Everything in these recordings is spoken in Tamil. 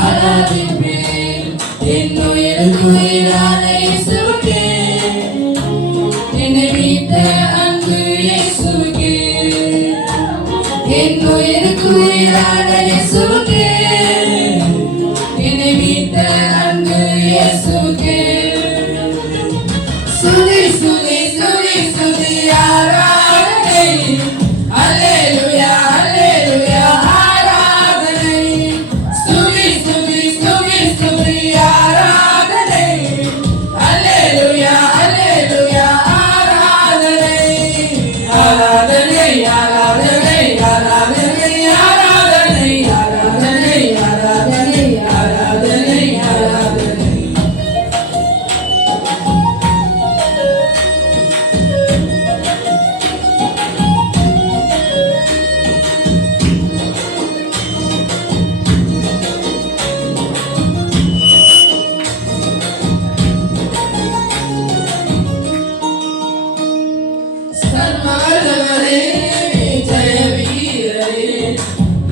ஆராதிப்பேன் என்னுயிருக்கு உயிரான இயேசுவுக்கே என்னை மீட்ட அன்பு இயேசுவுக்கே என்னுயிருக்கு உயிரான இயேசுவுக்கே என்னை மீட்ட அன்பு இயேசுவுக்கே சுதி சுதி சுதி சுதி ஆராதனை அல்லேலூயா அல்லேலூயா ஆராதனை சுதி சுதி சுதி சுதி ஆராதனை அல்லேலூயா அல்லேலூயா ஆராதனை ஆராதனை ஆராதனை ஆராதனை ஆராதனை ஆராதனை ஆராதனை ஆராதனை ஆராதனை சர்வவல்லவரே ஜெய வீரரே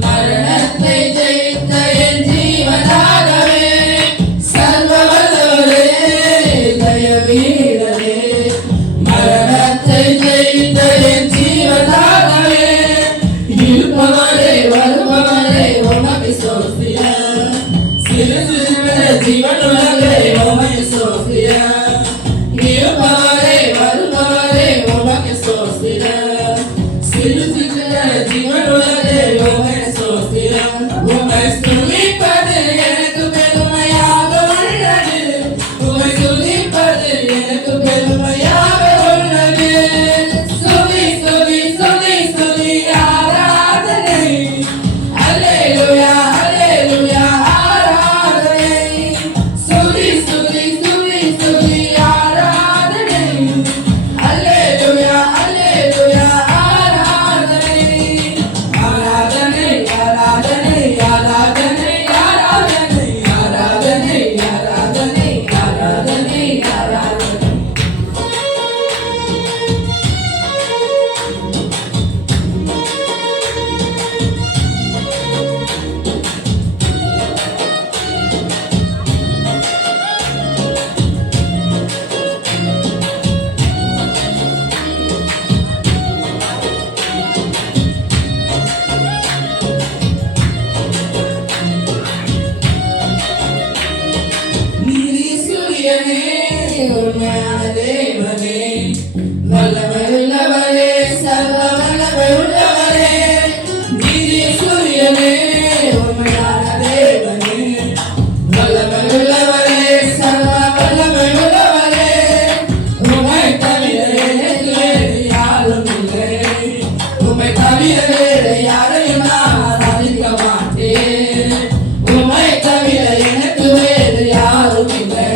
மரணத்தை ஜெயித்த என் ஜீவனாகவே சர்வவல்லவரே ஜெய வீரரே மரணத்தை ஜெயித்த என் ஜீவனாகவே இருப்பவரே வருபவரே உமக்கு ஸ்தோத்திரம் சிறு சிறுவிட ஜீவனுலகே உமக்கு ஸ்தோத்திரம் இருப்பவரே வருபவரே உமக்கு ஸ்தோத்திரம் சிறு சிறுவிட ஜீவனுலகே உமக்கு ஸ்தோத்திரம் உம்மை ஸ்துதிப்பது எனக்கு பெருமையாக உள்ளது உம்மை ஸ்துதிப்பது எனக்கு பெருமையாக உள்ளது ஸ்துதி ஸ்துதி ஸ்துதி ஸ்துதி ஆராதனை அல்லேலூயா அல்லேலூயா ஆராதனை ஸ்துதி ஸ்துதி ஸ்துதி ஸ்துதி ஆராதனை அல்லேலூயா அல்லேலூயா ஆராதனை ஆராதனை ஆராதனை ஆராதனை ஆராதனை ஆராதனை ஆராதனை ஆராதனை ஆராதனை நீதி சூரியனே உண்மையான தேவனே வல்லமை உள்ளவரே சர்வ வல்லமை உள்ளவரே நீதி சூரியனே உண்மையான தேவனே வல்லமை உள்ளவரே சர்வ வல்லமை உள்ளவரே உம்மை தவிர எனக்கு வேறு யாரும் இல்லை உம்மை தவிர வேறு யாரையும் நான் ஆராதிக்க மாட்டேன் உம்மை தவிர எனக்கு வேறு யாரும் இல்லை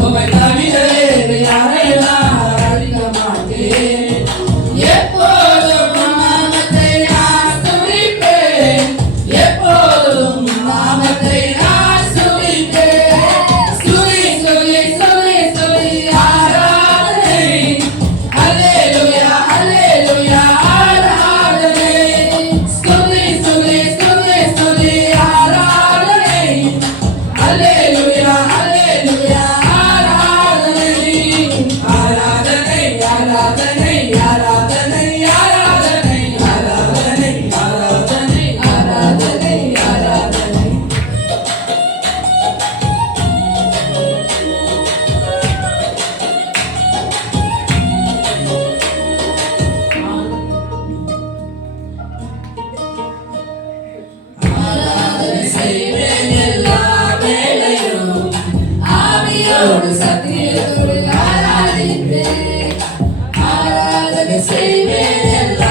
உம்மை தவிர வேறு யாரையும் நான் ஆராதிக்க மாட்டேன் எப்போதும் நாமத்தை நான் ஸ்துதிப்பேன் எப்போதும் நாமத்தை நான் ஸ்துதிப்பேன் ஸ்துதி ஸ்துதி ஸ்துதி ஸ்துதி ஆராதனை அல்லேலூயா அல்லேலூயா ஆராதனை ஸ்துதி ஸ்துதி ஸ்துதி ஸ்துதி ஆராதனை அல்லேலூயா அல்லேலூயா ஆராதனை ஆராதனை ஆராதனை ஆராதனை ஆராதனை ஆராதனை ஆராதனை ஆராதனை ஆராதனை ஆராதனை செய்வேன் எல்லா வேளையும் ஆவியோடு சத்தியத்தோடு ஆராதிப்பேன் ஆராதனை செய்வேன் எல்லா